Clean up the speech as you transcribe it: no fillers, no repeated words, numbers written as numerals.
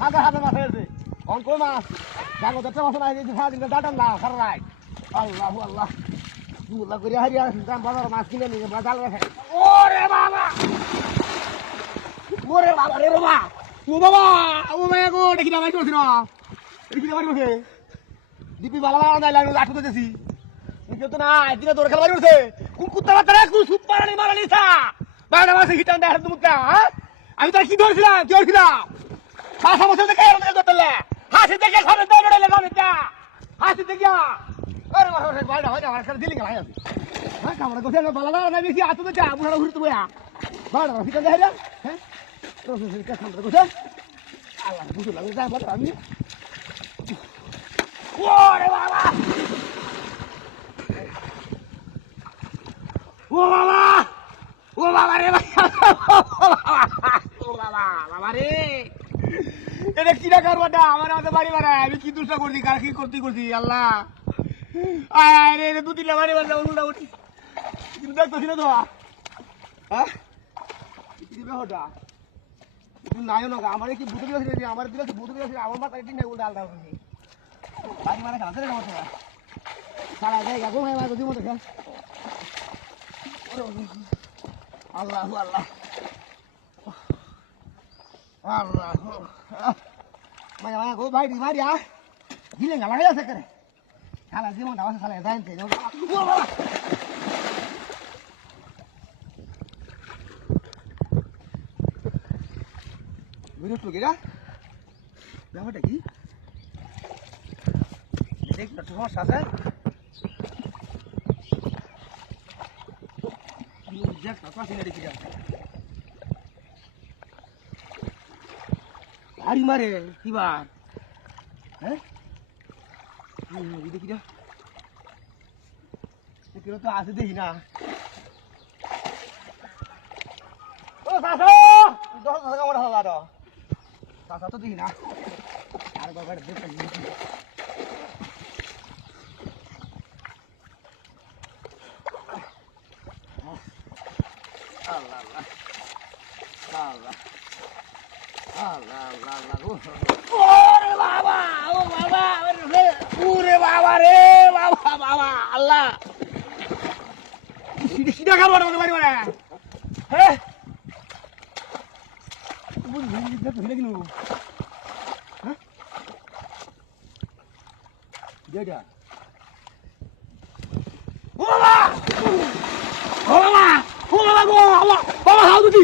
হাতে হাতে মাছ হয়েছে অন কই মাছ জাগো দেখতে মাছ নাই দিতে সারাদিন ডাটান না সারাই আল্লাহু আল্লাহ দুলা করে হারিয়া দাম বাজার মাছ কিনে নিয়ে বাজার রাখে ওরে বাবা রে বাবা ও বাবা গো দেখি না ভাই করছিস না দেখি না ভাই করছে দিপি বালা নাই লাগলো আটু দিতেছি নিকে তো না এদিকে দৌড় খেলা উঠছে কোন কুত্তা বাচ্চা কোন সুপার মারানি সা বাবা মাছ হিটান দেয় হাত মুখটা হ্যাঁ আমি তার কি ধরছিলাম কি ধরছিলাম পাঁচ বছর থেকে এরকম ধরতে হাসি থেকে সবে দৌড়াইলে সবেটা হাসি থেকে আরে ভাই হয় না আমার কাছে দিলি ভাই আছে হ্যাঁ কামড়া কোথায় বালা না বেশি আতো তো যা বুড়া ঘুরতে বয়া বাড়া হিটান দেয় হ্যাঁ তো সেটা কামড়া কোথায় আল্লাহ বুঝু লাগে যা বাবা আমি ওরে বাবা ও বাবা ও বাবা রে ও বাবা বাবা রে এটা কি না করবাটা আমার আমাদের বাড়ি বাড়া আমি কি দুষ্টা করছি কার কি করছি আল্লাহ আয় আয় রে দু তিনটা বাড়ি বাড়া উল্টা উঠি কিন্তু দেখতেছি না তো হ্যাঁ কি দিবে ওটা তুই নাইও না আমার কি বুঝতে গেছিস আমার দিলে বুঝতে গেছিস আমার মাথা ঠিক নাই উল্টা আলটা করছি বাড়ি মারা খাচ্ছে না আমার সারা জায়গা গো ভাই আমার দিমো দেখে আল্লাহ আল্লাহ আল্লাহ মায়া মায়া গো ভাই মারিয়া দিলে না লাগাই আছে করে শালা জীবন দাও শালা জানতে ভিডিও তো গেরা ব্যাপারটা কি দেখ না সমস্যা আছে গাড়ি মারে কিবার হ্যাঁ দেখি তো আছে দেখি না ও চাষা চাষা তো দেখি না আর Allah Allah Allah Allah Ore baba oh baba ore baba re baba baba Allah sida খাবো না বাড়ি বাড়ি হ্যাঁ বুঝলি এটা তো লাগি নো হ্যাঁ যেটা ও বাবা ও বাবা গো বাবা হাউ দুটি